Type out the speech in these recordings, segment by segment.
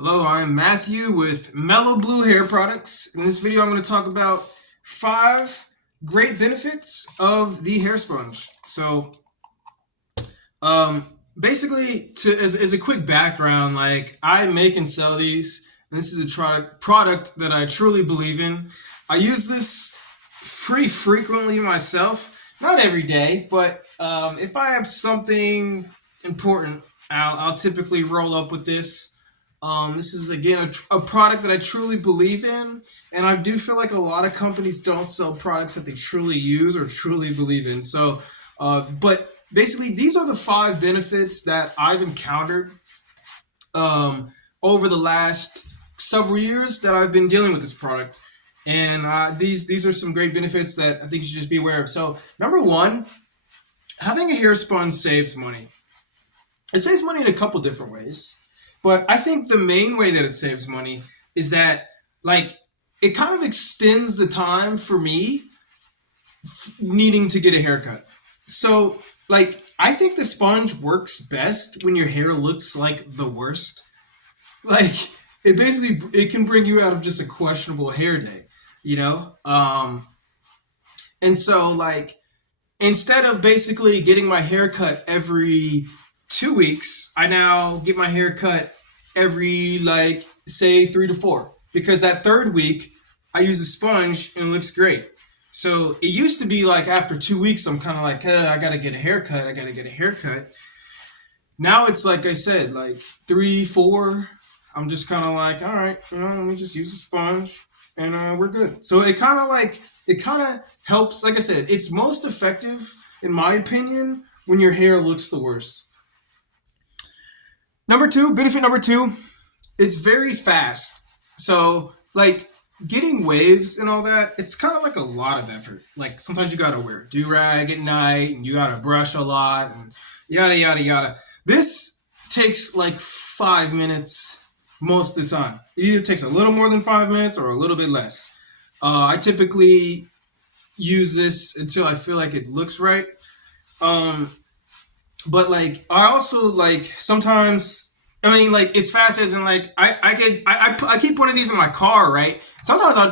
Hello, I'm Matthew with Mellow Blue Hair Products. In this video, I'm going to talk about 5 great benefits of the hair sponge. Basically, as a quick background, like I make and sell these, and this is a product that I truly believe in. I use this pretty frequently myself, not every day, but if I have something important, I'll typically roll up with this. This is again a product that I truly believe in, and I do feel like a lot of companies don't sell products that they truly use or truly believe in. But basically, these are the 5 benefits that I've encountered over the last several years that I've been dealing with this product, and these are some great benefits that I think you should just be aware of. So, number one, having a hair sponge saves money. It saves money in a couple different ways. But I think the main way that it saves money is that, like, it kind of extends the time for me needing to get a haircut. So, like, I think the sponge works best when your hair looks like the worst. Like, it can bring you out of just a questionable hair day, you know? And so, like, instead of basically getting my hair cut every 2 weeks, I now get my hair cut every, like, say 3 to 4, because that third week I use a sponge and it looks great. So it used to be like after 2 weeks I'm kind of like, I gotta get a haircut. I gotta get a haircut. Now it's like I said, like 3, 4. I'm just kind of like, all right, let me just use a sponge and we're good. So it kind of helps. Like I said, it's most effective in my opinion when your hair looks the worst. Benefit number two, it's very fast. So, like, getting waves and all that, it's kind of like a lot of effort. Like, sometimes you gotta wear a do rag at night, and you gotta brush a lot, and yada, yada, yada. This takes like 5 minutes most of the time. It either takes a little more than 5 minutes or a little bit less. I typically use this until I feel like it looks right. Um, but like I also like sometimes. I mean, like it's fast as in like I keep one of these in my car, right? Sometimes I'll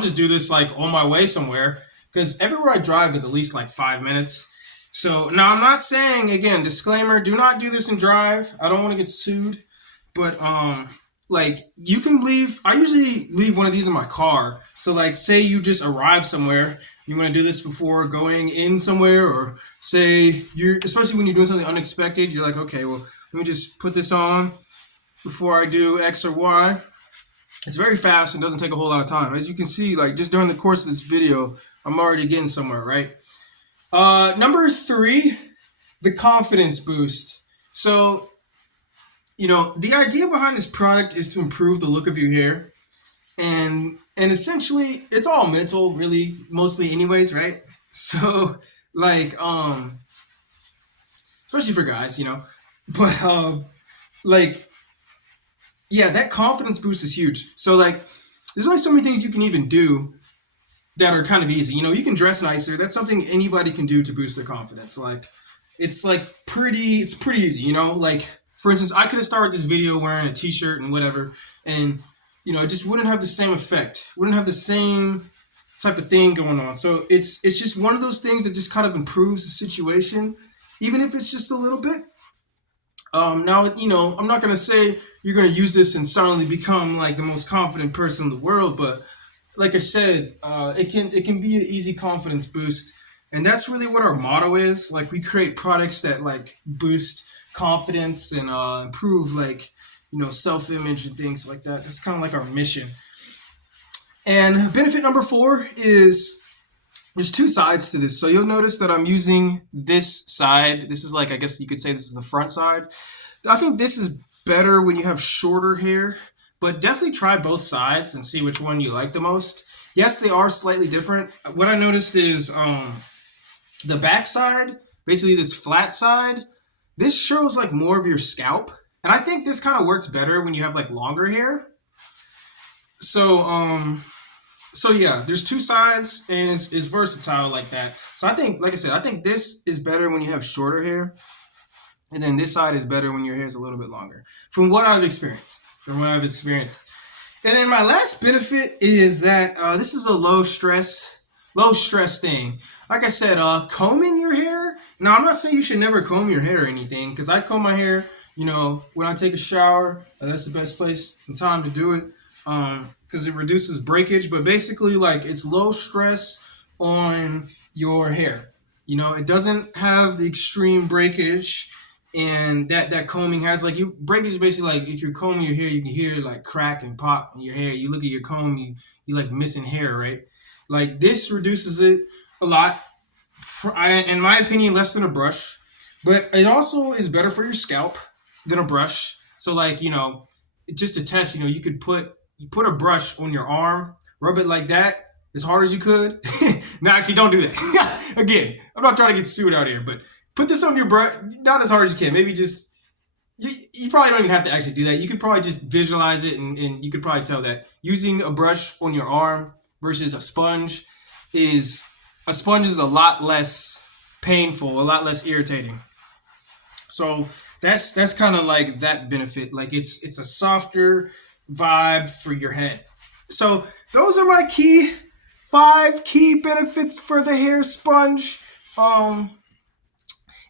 just do this like on my way somewhere because everywhere I drive is at least like 5 minutes. So now I'm not saying, again, disclaimer: do not do this and drive. I don't want to get sued, but like you can leave. I usually leave one of these in my car. So like, say you just arrive somewhere, you want to do this before going in somewhere, or say you're, especially when you're doing something unexpected, you're like, okay, well, let me just put this on before I do X or Y. It's very fast and doesn't take a whole lot of time. As you can see, like just during the course of this video, I'm already getting somewhere, right? Number three, the confidence boost. So, the idea behind this product is to improve the look of your hair. And essentially it's all mental, really, mostly anyways, right? So like especially for guys, but like yeah, that confidence boost is huge. So like there's only so many things you can even do that are kind of easy. You can dress nicer. That's something anybody can do to boost their confidence. Like it's pretty easy, like for instance, I could have started this video wearing a t-shirt and whatever, and it just wouldn't have the same effect, wouldn't have the same type of thing going on. So it's just one of those things that just kind of improves the situation, even if it's just a little bit. Now, I'm not gonna say you're gonna use this and suddenly become like the most confident person in the world, but like I said, it can be an easy confidence boost, and that's really what our motto is. Like we create products that like boost confidence and improve like self image and things like that. That's kind of like our mission. And benefit number four is there's 2 sides to this. So you'll notice that I'm using this side. This is like, I guess you could say this is the front side. I think this is better when you have shorter hair, but definitely try both sides and see which one you like the most. Yes, they are slightly different. What I noticed is the back side, basically this flat side, this shows like more of your scalp. And I think this kind of works better when you have like longer hair. So yeah, there's 2 sides and it's versatile like that. So I think, like I said, I think this is better when you have shorter hair, and then this side is better when your hair is a little bit longer, from what I've experienced. from what I've experienced. And then my last benefit is that this is a low stress thing. Like I said, combing your hair. Now I'm not saying you should never comb your hair or anything, because I comb my hair, when I take a shower. That's the best place and time to do it, because it reduces breakage. But basically, like, it's low stress on your hair. It doesn't have the extreme breakage and that combing has. Like, you breakage is basically like if you're combing your hair, you can hear like crack and pop in your hair. You look at your comb, you like missing hair, right? Like, this reduces it a lot. In my opinion, less than a brush, but it also is better for your scalp than a brush. So, like, just to test, you put a brush on your arm, rub it like that as hard as you could. No, actually, don't do that. Again, I'm not trying to get sued out here, but put this on your brush, not as hard as you can. Maybe just you probably don't even have to actually do that. You could probably just visualize it, and you could probably tell that using a brush on your arm versus a sponge is a lot less painful, a lot less irritating. So that's kind of like that benefit. Like, it's a softer vibe for your head. So those are my 5 key benefits for the hair sponge.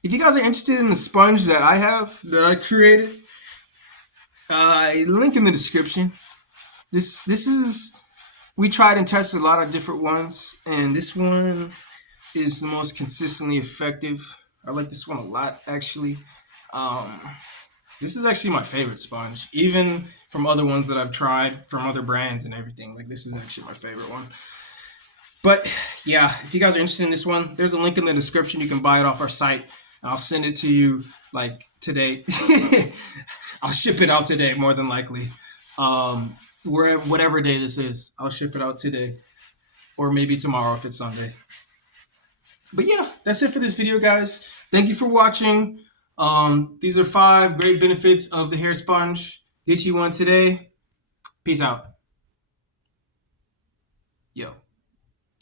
If you guys are interested in the sponge that I created, link in the description. This is, we tried and tested a lot of different ones, and this one is the most consistently effective. I like this one a lot, actually. This is actually my favorite sponge, even from other ones that I've tried from other brands and everything. Like, this is actually my favorite one. But yeah, if you guys are interested in this one, there's a link in the description. You can buy it off our site. I'll send it to you like today. I'll ship it out today, more than likely. Whatever day this is, I'll ship it out today, or maybe tomorrow if it's Sunday. But yeah, that's it for this video, guys. Thank you for watching. These are 5 great benefits of the hair sponge. Get you one today. Peace out. Yo.